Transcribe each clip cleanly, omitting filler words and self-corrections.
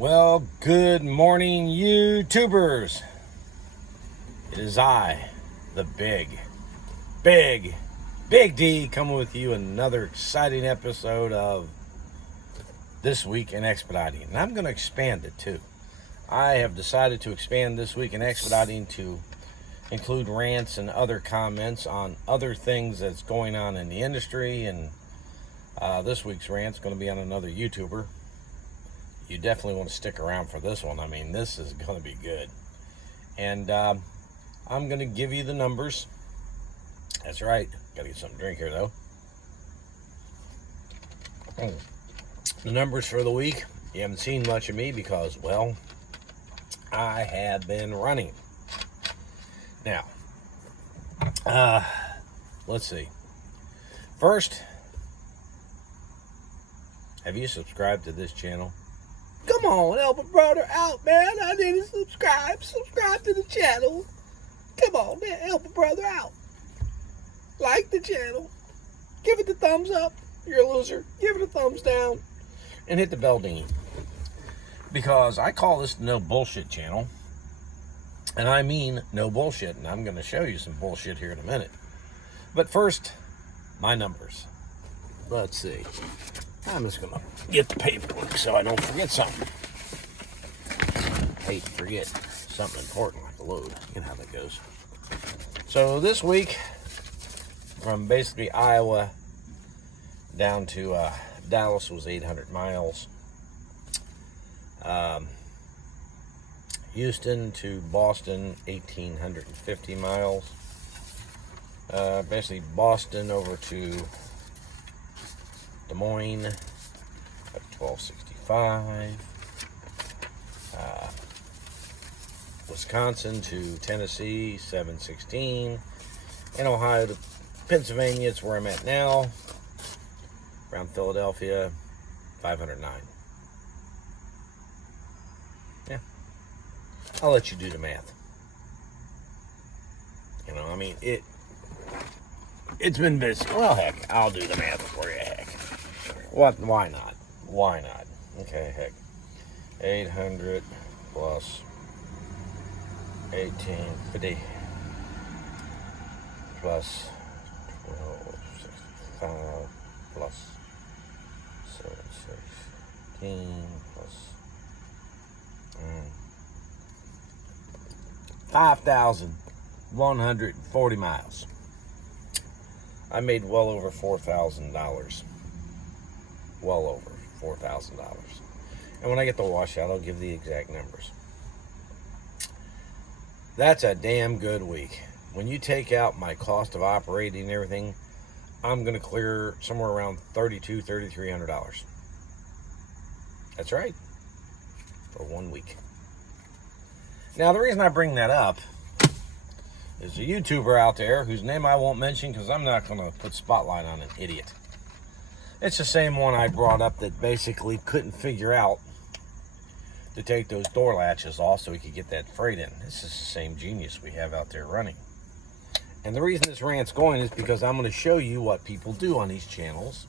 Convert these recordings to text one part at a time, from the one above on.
Well, good morning, YouTubers. It is I, the big D, coming with you another exciting episode of This Week in Expediting. And I'm going to expand it too. I have decided to expand This Week in Expediting to include rants and other comments on other things that's going on in the industry. And this week's rant's going to be on another YouTuber. You definitely want to stick around for this one. I mean, this is going to be good. And I'm going to give you the numbers. That's right. Got to get something to drink here, though. The numbers for the week. You haven't seen much of me because, well, I have been running. Now, let's see. First, have you subscribed to this channel? Come on, help a brother out, man. I need to subscribe. Subscribe to the channel. Come on, man, help a brother out. Like the channel. Give it the thumbs up. You're a loser. Give it a thumbs down. And hit the bell ding. Because I call this the No Bullshit channel. And I mean no bullshit. And I'm going to show you some bullshit here in a minute. But first, my numbers. Let's see. I'm just going to get the paperwork so I don't forget something. I hate to forget something important like the load. You know how that goes. So this week, from basically Iowa down to Dallas was 800 miles. Houston to Boston, 1,850 miles. Basically Boston over to Des Moines at 1265. Wisconsin to Tennessee, 716. And Ohio to Pennsylvania, it's where I'm at now. Around Philadelphia, 509. Yeah. I'll let you do the math. You know, I mean, it's been busy. Well, heck, I'll do the math for you, heck. What? Why not? Why not? Okay, heck. 800 plus 1850 plus 1265 plus 716 plus 5,140 miles. I made well over $4,000. Well over $4,000. And when I get the washout, I'll give the exact numbers. That's a damn good week. When you take out my cost of operating and everything, I'm going to clear somewhere around $3,200, $3,300. That's right. For 1 week. Now, the reason I bring that up is a YouTuber out there whose name I won't mention because I'm not going to put spotlight on an idiot. It's the same one I brought up that basically couldn't figure out to take those door latches off so he could get that freight in. This is the same genius we have out there running. And the reason this rant's going is because I'm going to show you what people do on these channels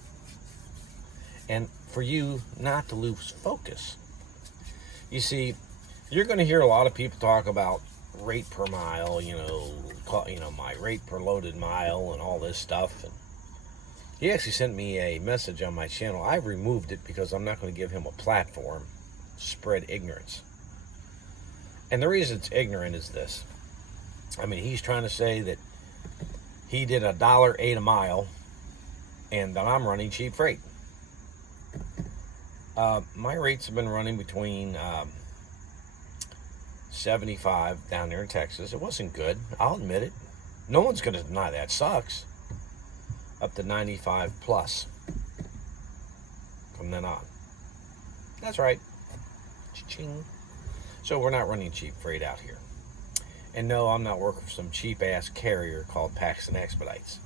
and for you not to lose focus. You see, you're going to hear a lot of people talk about rate per mile, my rate per loaded mile and all this stuff. And he actually sent me a message on my channel. I removed it because I'm not going to give him a platform to spread ignorance. And the reason it's ignorant is this. I mean, he's trying to say that he did $1.08 a mile and that I'm running cheap freight. My rates have been running between 75 down there in Texas. It wasn't good. I'll admit it. No one's going to deny that. Sucks. Up to 95 plus from then on. That's right. Cha-ching. So we're not running cheap freight out here. And no, I'm not working for some cheap-ass carrier called Packs and Expedites,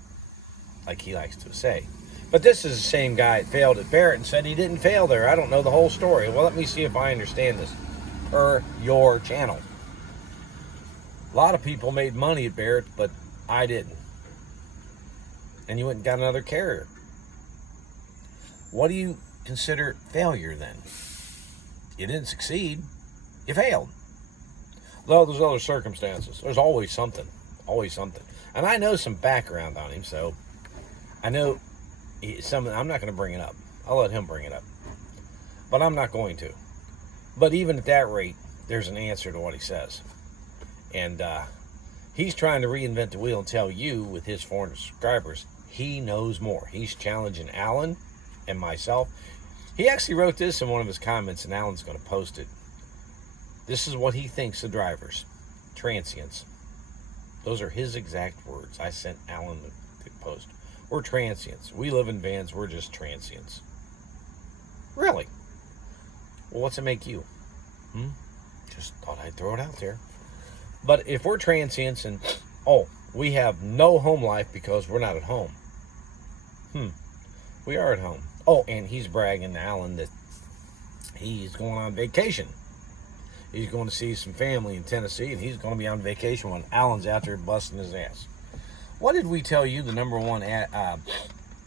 like he likes to say. But this is the same guy that failed at Barrett and said he didn't fail there. I don't know the whole story. Well, let me see if I understand this. Per your channel. A lot of people made money at Barrett, but I didn't. And you went and got another carrier. What do you consider failure then? You didn't succeed. You failed. Though there's other circumstances. There's always something. Always something. And I know some background on him, so I know I'm not going to bring it up. I'll let him bring it up. But I'm not going to. But even at that rate, there's an answer to what he says. And he's trying to reinvent the wheel and tell you, with his 400 subscribers, he knows more. He's challenging Alan and myself. He actually wrote this in one of his comments, and Alan's going to post it. This is what he thinks of drivers. Transients. Those are his exact words. I sent Alan the post. We're transients. We live in vans. We're just transients. Really? Well, what's it make you? Just thought I'd throw it out there. But if we're transients and, we have no home life because we're not at home. We are at home. And he's bragging to Alan that he's going on vacation. He's going to see some family in Tennessee, and he's going to be on vacation when Alan's out there busting his ass. What did we tell you the number one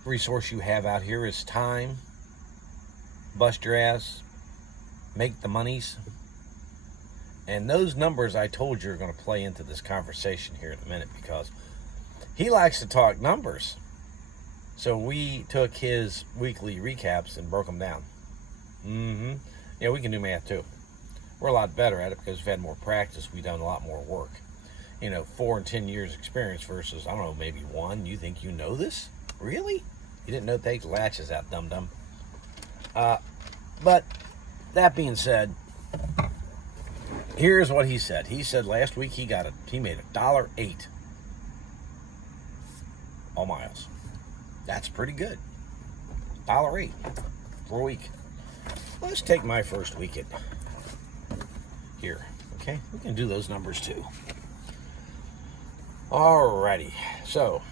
resource you have out here is time? Bust your ass. Make the monies. And those numbers I told you are going to play into this conversation here in a minute, because he likes to talk numbers. So we took his weekly recaps and broke them down. Yeah, we can do math too. We're a lot better at it because we've had more practice. We've done a lot more work. 4 and 10 years experience versus, I don't know, maybe 1. You think you know this? Really? You didn't know take latches out, dum-dum. But that being said, here's what he said. He said last week he made $1.08 all miles. That's pretty good. $1.08 for a week. Let's take my first week here. Okay, we can do those numbers too. Alrighty, so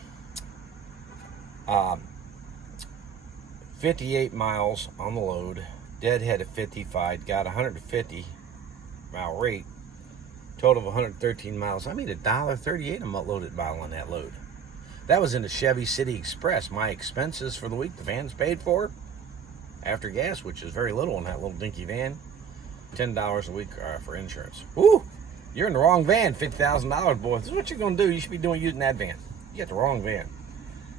58 miles on the load, deadhead at 55, got 150 mile rate, total of 113 miles. I made $1.38 a loaded mile on that load. That was in the Chevy City Express. My expenses for the week, the van's paid for after gas, which is very little in that little dinky van. $10 a week for insurance. Woo! You're in the wrong van, $50,000, boy. This is what you're going to do. You should be using that van. You got the wrong van.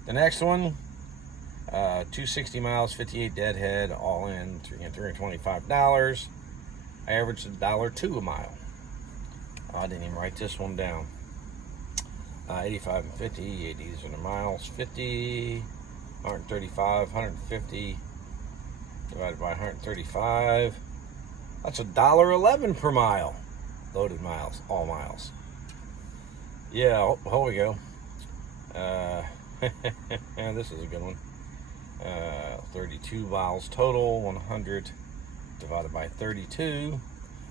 The next one, 260 miles, 58 deadhead, all in, $325. I averaged $1.02 a mile. I didn't even write this one down. 85 and 50, 80s are the miles, 50, 135, 150, divided by 135. That's $1.11 per mile. Loaded miles, all miles. Yeah, here we go. This is a good one. 32 miles total, 100 divided by 32.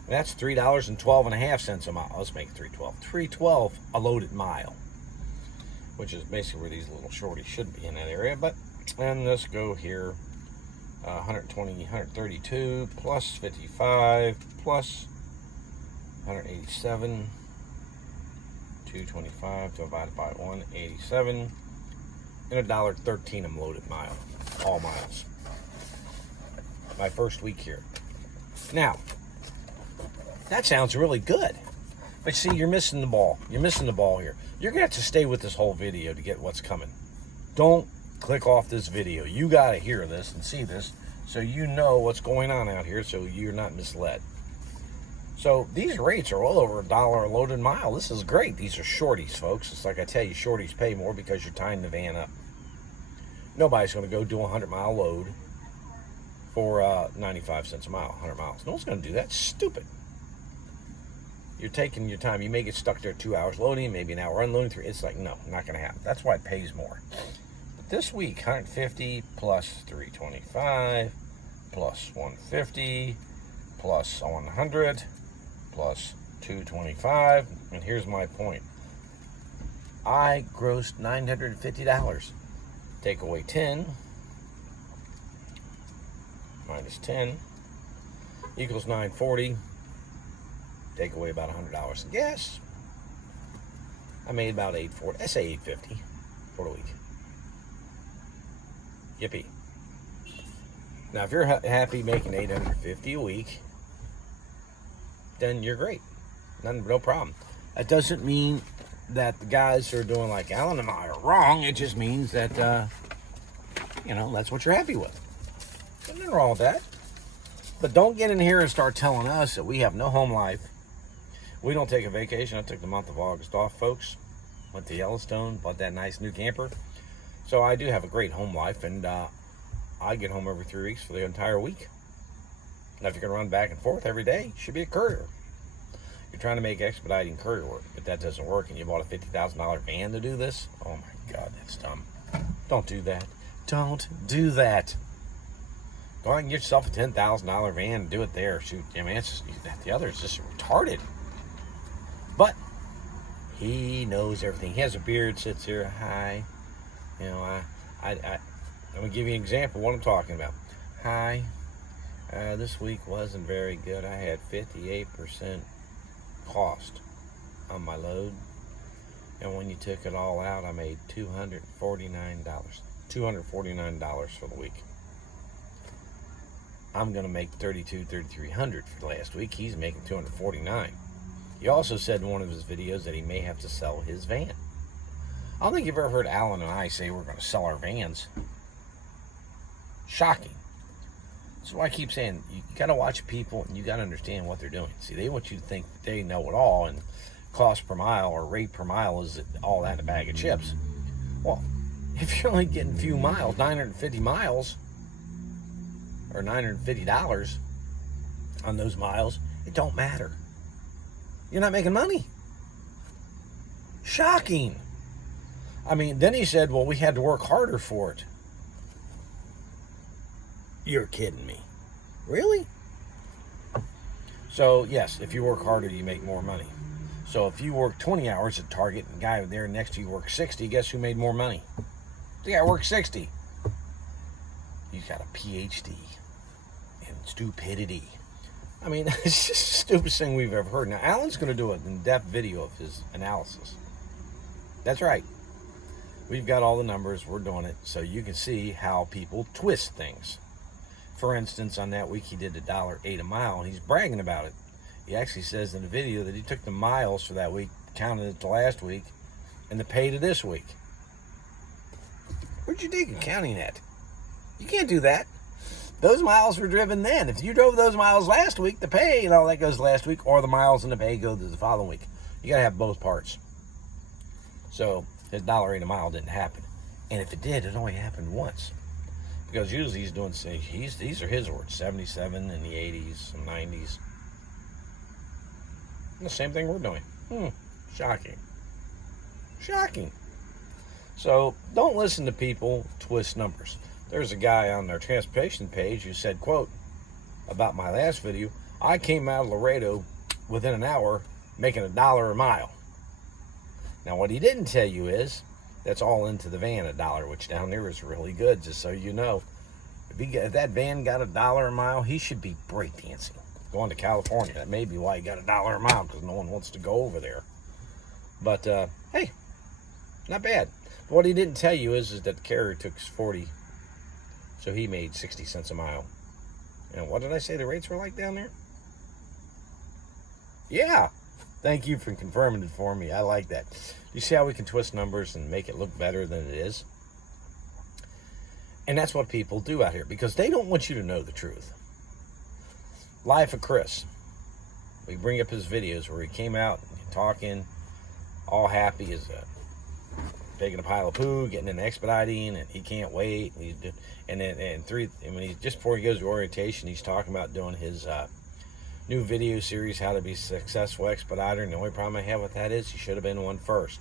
That's $3.12.5 a mile. Let's make it $3.12. $3.12 a loaded mile, which is basically where these little shorties should be in that area. But, and let's go here. 120, 132 plus 55 plus 187, 225 divided by 187, and $1.13 a loaded mile, all miles. My first week here. Now, that sounds really good, but see, you're missing the ball. You're missing the ball here. You're gonna have to stay with this whole video to get what's coming. Don't click off this video. You got to hear this and see this so you know what's going on out here, so you're not misled. So these rates are all over $1 a loaded mile. This is great. These are shorties, folks. It's like I tell you, shorties pay more because you're tying the van up. Nobody's going to go do a 100-mile load for 95 cents a mile, 100 miles. No one's going to do that. It's stupid. You're taking your time. You may get stuck there 2 hours loading, maybe an hour unloading. 3. It's like, no, not going to happen. That's why it pays more. This week, 150 plus 325 plus 150 plus 100 plus 225. And here's my point. I grossed $950. Take away 10 minus 10 equals 940. Take away about $100 in gas. I made about $840. I say $850 for the week. Yippee. Now, if you're happy making $850 a week, then you're great. No problem. That doesn't mean that the guys who are doing like Alan and I are wrong. It just means that, that's what you're happy with. There's nothing wrong with that. But don't get in here and start telling us that we have no home life. We don't take a vacation. I took the month of August off, folks. Went to Yellowstone, bought that nice new camper. So I do have a great home life, and I get home every 3 weeks for the entire week. Now, if you're going to run back and forth every day, you should be a courier. You're trying to make expediting courier work, but that doesn't work, and you bought a $50,000 van to do this? Oh, my God, that's dumb. Don't do that. Don't do that. Go out and get yourself a $10,000 van and do it there. Shoot, I mean, the other is just retarded. But he knows everything. He has a beard, sits here, hi. I'm going to give you an example of what I'm talking about. Hi, this week wasn't very good. I had 58% cost on my load. And when you took it all out, I made $249. $249 for the week. I'm going to make $3,300 for the last week. He's making $249. He also said in one of his videos that he may have to sell his van. I don't think you've ever heard Alan and I say we're going to sell our vans. Shocking. That's why I keep saying you got to watch people and you got to understand what they're doing. See, they want you to think they know it all, and cost per mile or rate per mile is all that in a bag of chips. Well, if you're only getting a few miles, 950 miles, or $950 on those miles, it don't matter. You're not making money. Shocking. I mean, then he said, well, we had to work harder for it. You're kidding me. Really? So, yes, if you work harder, you make more money. So if you work 20 hours at Target and the guy there next to you works 60, guess who made more money? The guy worked 60. He's got a PhD in stupidity. I mean, it's just the stupidest thing we've ever heard. Now, Alan's going to do an in-depth video of his analysis. That's right. We've got all the numbers. We're doing it so you can see how people twist things. For instance, on that week, he did $1.08 a mile, and he's bragging about it. He actually says in the video that he took the miles for that week, counted it to last week, and the pay to this week. Where'd you dig accounting at? You can't do that. Those miles were driven then. If you drove those miles last week, the pay and all that goes last week, or the miles and the pay go to the following week. You got to have both parts. So his $1.08 a mile didn't happen. And if it did, it only happened once. Because usually he's doing, these are his words, 77 in the 80s and 90s. And the same thing we're doing. Shocking. Shocking. So don't listen to people twist numbers. There's a guy on their transportation page who said, quote, about my last video, I came out of Laredo within an hour making $1 a mile. Now, what he didn't tell you is that's all into the van $1, which down there is really good, just so you know. If that van got $1 a mile, he should be breakdancing. Going to California. That may be why he got $1 a mile, because no one wants to go over there. But, hey, not bad. But what he didn't tell you is that the carrier took 40, so he made 60 cents a mile. And what did I say the rates were like down there? Yeah. Thank you for confirming it for me. I like that. You see how we can twist numbers and make it look better than it is? And that's what people do out here, because they don't want you to know the truth. Life of Chris. We bring up his videos where he came out talking, all happy as taking a pile of poo, getting in expediting, and he can't wait. And just before he goes to orientation, he's talking about doing his new video series, How to Be a Successful Expediter. And the only problem I have with that is he should have been one first.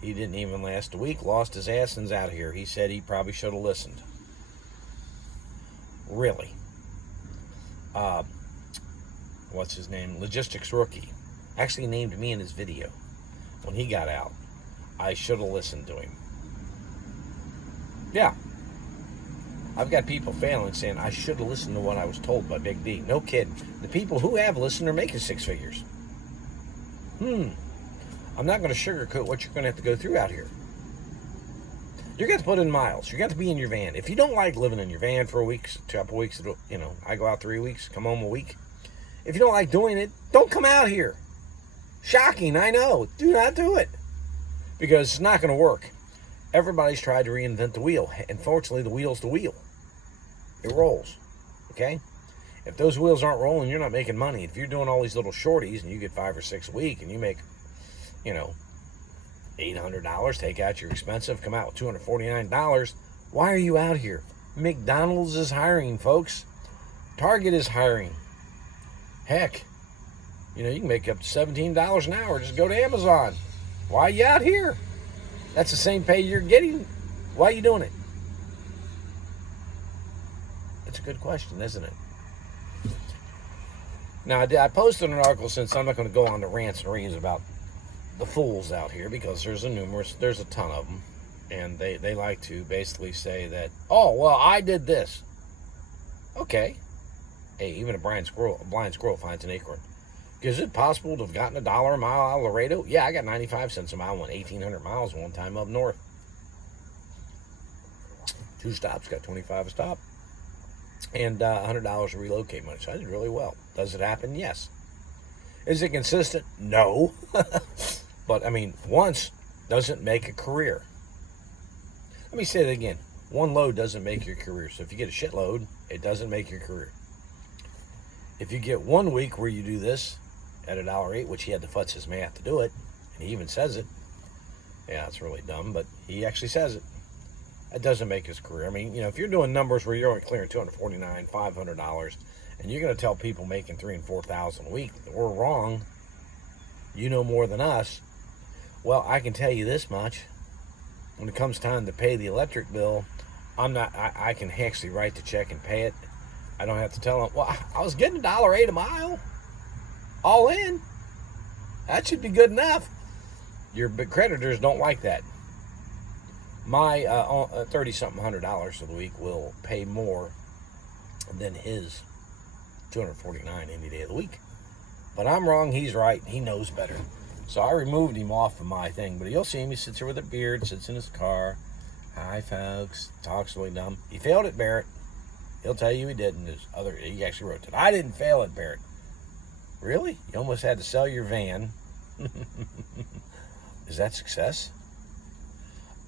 He didn't even last a week, lost his ass and's out of here. He said he probably should have listened. Really. What's his name? Logistics Rookie. Actually named me in his video when he got out. I should have listened to him. Yeah. I've got people failing saying I should have listened to what I was told by Big D. No kidding. The people who have listened are making six figures. I'm not going to sugarcoat what you're going to have to go through out here. You're going to put in miles. You're going to be in your van. If you don't like living in your van for a week, a couple weeks, I go out 3 weeks, come home a week. If you don't like doing it, don't come out here. Shocking, I know. Do not do it. Because it's not going to work. Everybody's tried to reinvent the wheel. Unfortunately, the wheel's the wheel. It rolls. Okay? If those wheels aren't rolling, you're not making money. If you're doing all these little shorties and you get 5 or 6 a week and you make, $800, take out your expensive, come out with $249, why are you out here? McDonald's is hiring, folks. Target is hiring. Heck, you can make up to $17 an hour. Just go to Amazon. Why are you out here? That's the same pay you're getting. Why are you doing it? It's a good question, isn't it? Now, I posted an article, since I'm not going to go on the rants and raves about the fools out here, because there's a ton of them, and they like to basically say that, oh, well, I did this. Okay. Hey, even a blind squirrel finds an acorn. Is it possible to have gotten $1 a mile out of Laredo? Yeah, I got 95 cents a mile, went 1,800 miles one time up north. 2 stops, got 25 a stop. And $100 to relocate money. So I did really well. Does it happen? Yes. Is it consistent? No. But, once doesn't make a career. Let me say that again. One load doesn't make your career. So if you get a shitload, it doesn't make your career. If you get 1 week where you do this at $1.08, which he had to futz his math to do it, and he even says it. Yeah, it's really dumb, but he actually says it. That doesn't make his career. If you're doing numbers where you're only clearing $249, $500, and you're going to tell people making $3,000 and $4,000 a week, we're wrong. You know more than us. Well, I can tell you this much. When it comes time to pay the electric bill, I can actually write the check and pay it. I don't have to tell them, well, I was getting $1.08 a mile. All in. That should be good enough. Your creditors don't like that. My $30-something $100 for the week will pay more than his $249 any day of the week. But I'm wrong, he's right, he knows better. So I removed him off of my thing. But you'll see him, he sits here with a beard, sits in his car. Hi, folks. Talks really dumb. He failed at Barrett. He'll tell you he didn't. He actually wrote it. I didn't fail at Barrett. Really? You almost had to sell your van. Is that success?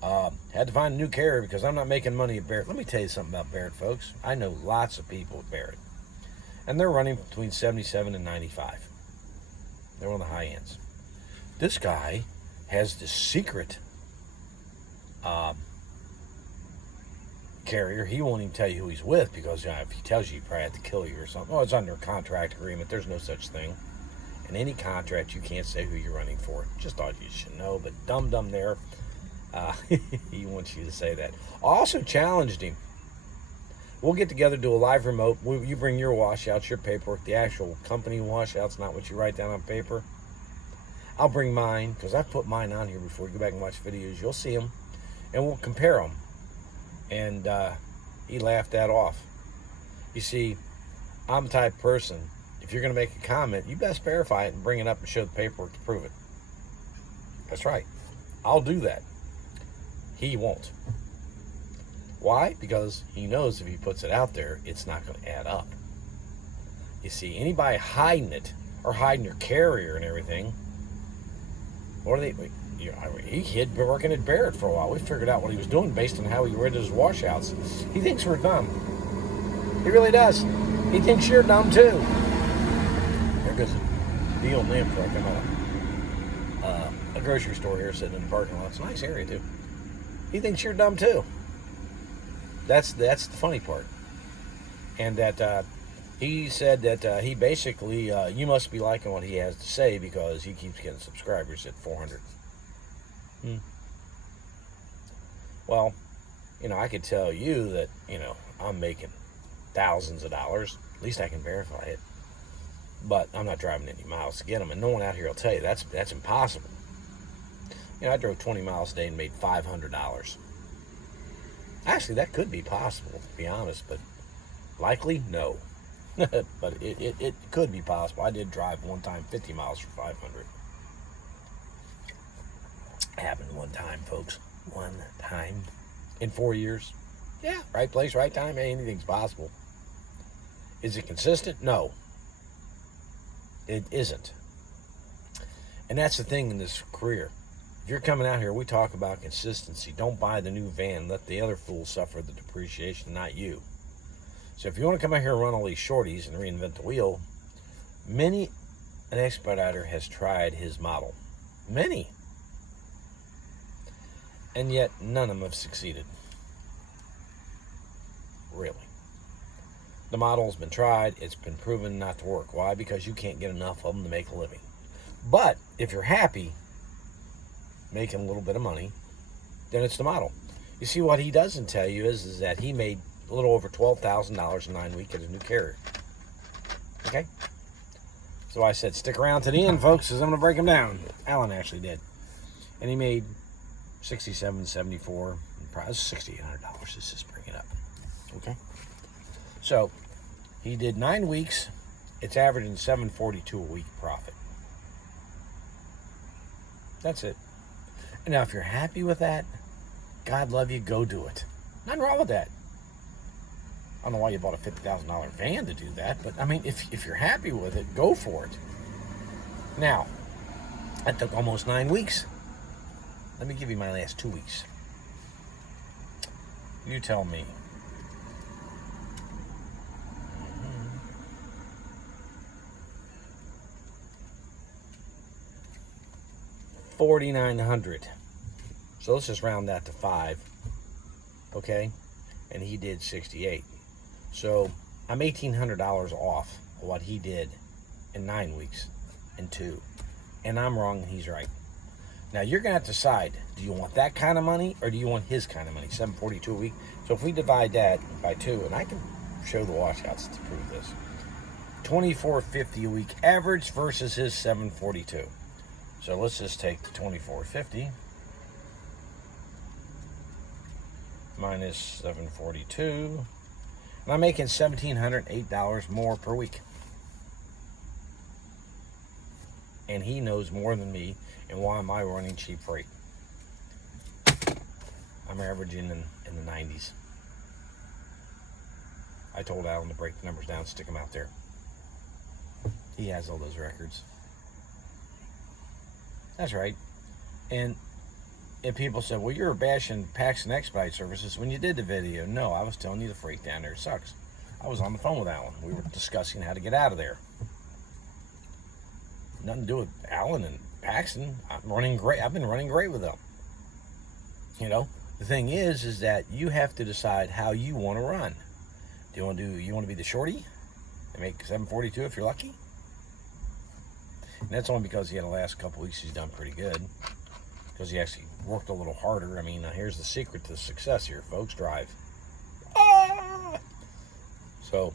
Had to find a new carrier because I'm not making money at Barrett. Let me tell you something about Barrett, folks. I know lots of people at Barrett. And they're running between 77 and 95. They're on the high ends. This guy has this secret carrier. He won't even tell you who he's with because if he tells you, he probably had to kill you or something. Oh, it's under a contract agreement. There's no such thing. In any contract, you can't say who you're running for. Just thought you should know, but dumb there. He wants you to say that. I also challenged him. We'll get together, do a live remote. You bring your washouts, your paperwork, the actual company washouts, not what you write down on paper. I'll bring mine, because I've put mine on here before. Go back and watch videos. You'll see them, and we'll compare them. And he laughed that off. You see, I'm the type of person, if you're going to make a comment, you best verify it and bring it up and show the paperwork to prove it. That's right. I'll do that. He won't. Why? Because he knows if he puts it out there, it's not going to add up. You see, anybody hiding it, or hiding your carrier and everything, what are they... He had been working at Barrett for a while. We figured out what he was doing based on how he rated his washouts. He thinks we're dumb. He really does. He thinks you're dumb too. There goes the old Nymph truck. I'm at a grocery store here sitting in the parking lot. It's a nice area too. He thinks you're dumb too. That's the funny part. And that he said that he basically, you must be liking what he has to say because he keeps getting subscribers at 400. Well, I could tell you that, I'm making thousands of dollars. At least I can verify it. But I'm not driving any miles to get them. And no one out here will tell you that's impossible. I drove 20 miles a day and made $500. Actually, that could be possible, to be honest. But likely, no. But it could be possible. I did drive one time 50 miles for 500. Happened one time, folks. One time. In 4 years. Yeah, right place, right time. Anything's possible. Is it consistent? No. It isn't. And that's the thing in this career. If you're coming out here, we talk about consistency. Don't buy the new van. Let the other fools suffer the depreciation, not you. So if you want to come out here and run all these shorties and reinvent the wheel, many an Expediter has tried his model. Many. And yet none of them have succeeded. Really. The model's been tried. It's been proven not to work. Why? Because you can't get enough of them to make a living. But if you're happy making a little bit of money, then it's the model. You see, what he doesn't tell you is that he made a little over $12,000 in 9 weeks at a new carrier. Okay? So I said, stick around to the end, folks, because I'm going to break them down. Alan actually did. And he made $6,774, probably $6,800. Let's just bring it up. Okay? So he did 9 weeks. It's averaging $742 a week profit. That's it. And now, if you're happy with that, God love you, go do it. Nothing wrong with that. I don't know why you bought a $50,000 van to do that, but I mean, if you're happy with it, go for it. Now, that took almost 9 weeks. Let me give you my last 2 weeks. You tell me. 4,900. So let's just round that to 5. Okay? And he did 68. So I'm $1,800 off what he did in 9 weeks in 2. And I'm wrong and he's right. Now you're gonna have to decide, do you want that kind of money or do you want his kind of money? $742 a week. So if we divide that by 2, and I can show the washouts to prove this. $24.50 a week average versus his $742. So let's just take the $24.50 minus $742, and I'm making $1,708 more per week. And he knows more than me, and why am I running cheap freight? I'm averaging in the 90s. I told Alan to break the numbers down, stick them out there. He has all those records. That's right. And people said, well, you're bashing Packs and Expedite services when you did the video. No, I was telling you the freight down there sucks. I was on the phone with Alan. We were discussing how to get out of there. Nothing to do with Alan and Paxton. I'm running great. I've been running great with them. You know, the thing is that you have to decide how you want to run. You want to be the shorty and make $742 if you're lucky? And that's only because he had the last couple weeks he's done pretty good. Because he actually worked a little harder. I mean, here's the secret to success here, folks. Drive. So,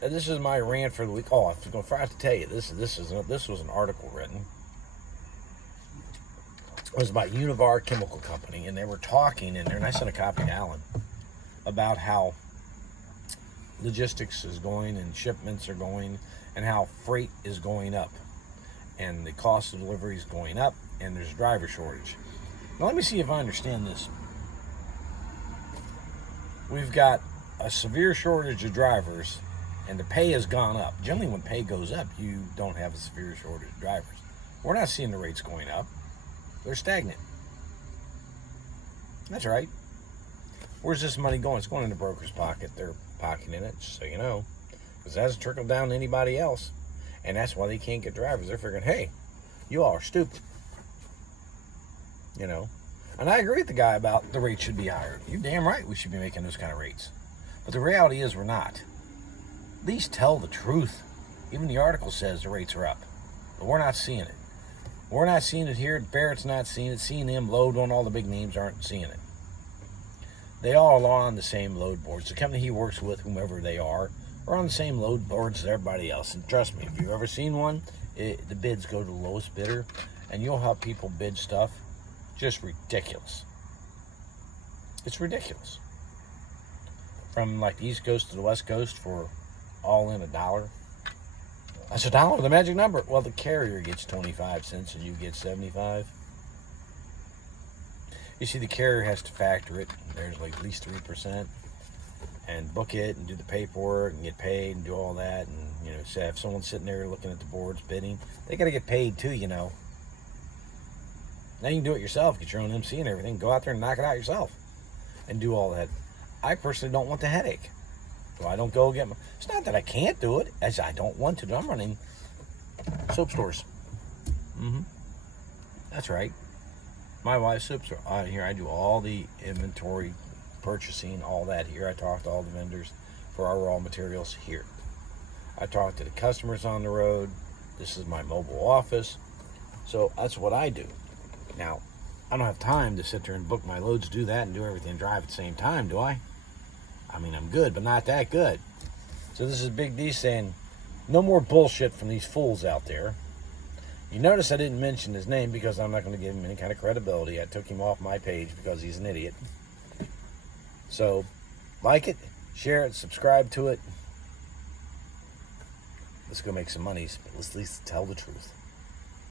this is my rant for the week. Oh, I forgot to tell you, this was an article written. It was about Univar Chemical Company, and they were talking in there, and I sent a copy to Alan, about how logistics is going and shipments are going and how freight is going up and the cost of delivery is going up and there's a driver shortage. Now let me see if I understand this. We've got a severe shortage of drivers and the pay has gone up. Generally when pay goes up, you don't have a severe shortage of drivers. We're not seeing the rates going up. They're stagnant. That's right. Where's this money going? It's going in the broker's pocket. They're pocketing it, just so you know. Because it hasn't trickled down to anybody else. And that's why they can't get drivers. They're figuring, hey, you all are stupid. You know? And I agree with the guy about the rates should be higher. You're damn right we should be making those kind of rates. But the reality is we're not. At least tell the truth. Even the article says the rates are up. But we're not seeing it. We're not seeing it here. Barrett's not seeing it. C&M, Load, on all the big names aren't seeing it. They all are on the same load boards. The company he works with, whomever they are on the same load boards as everybody else. And trust me, if you've ever seen one, the bids go to the lowest bidder. And you'll have people bid stuff just ridiculous. It's ridiculous. From like the East Coast to the West Coast for all in $1. That's $1, the magic number. Well, the carrier gets 25 cents and you get 75. You see, the carrier has to factor it. There's like at least 3%, and book it and do the paperwork and get paid and do all that, and say if someone's sitting there looking at the boards bidding, they got to get paid too, Now you can do it yourself, get your own MC and everything. Go out there and knock it out yourself and do all that. I personally don't want the headache. So I don't go get my... It's not that I can't do it, as I don't want to. I'm running soap stores. That's right. My wife's soap store. Here I do all the inventory, purchasing, all that here. I talk to all the vendors for our raw materials here. I talk to the customers on the road. This is my mobile office. So that's what I do. Now, I don't have time to sit there and book my loads, do that, and do everything and drive at the same time, do I? I mean, I'm good, but not that good. So this is Big D saying, no more bullshit from these fools out there. You notice I didn't mention his name because I'm not going to give him any kind of credibility. I took him off my page because he's an idiot. So, like it, share it, subscribe to it. Let's go make some monies, but let's at least tell the truth.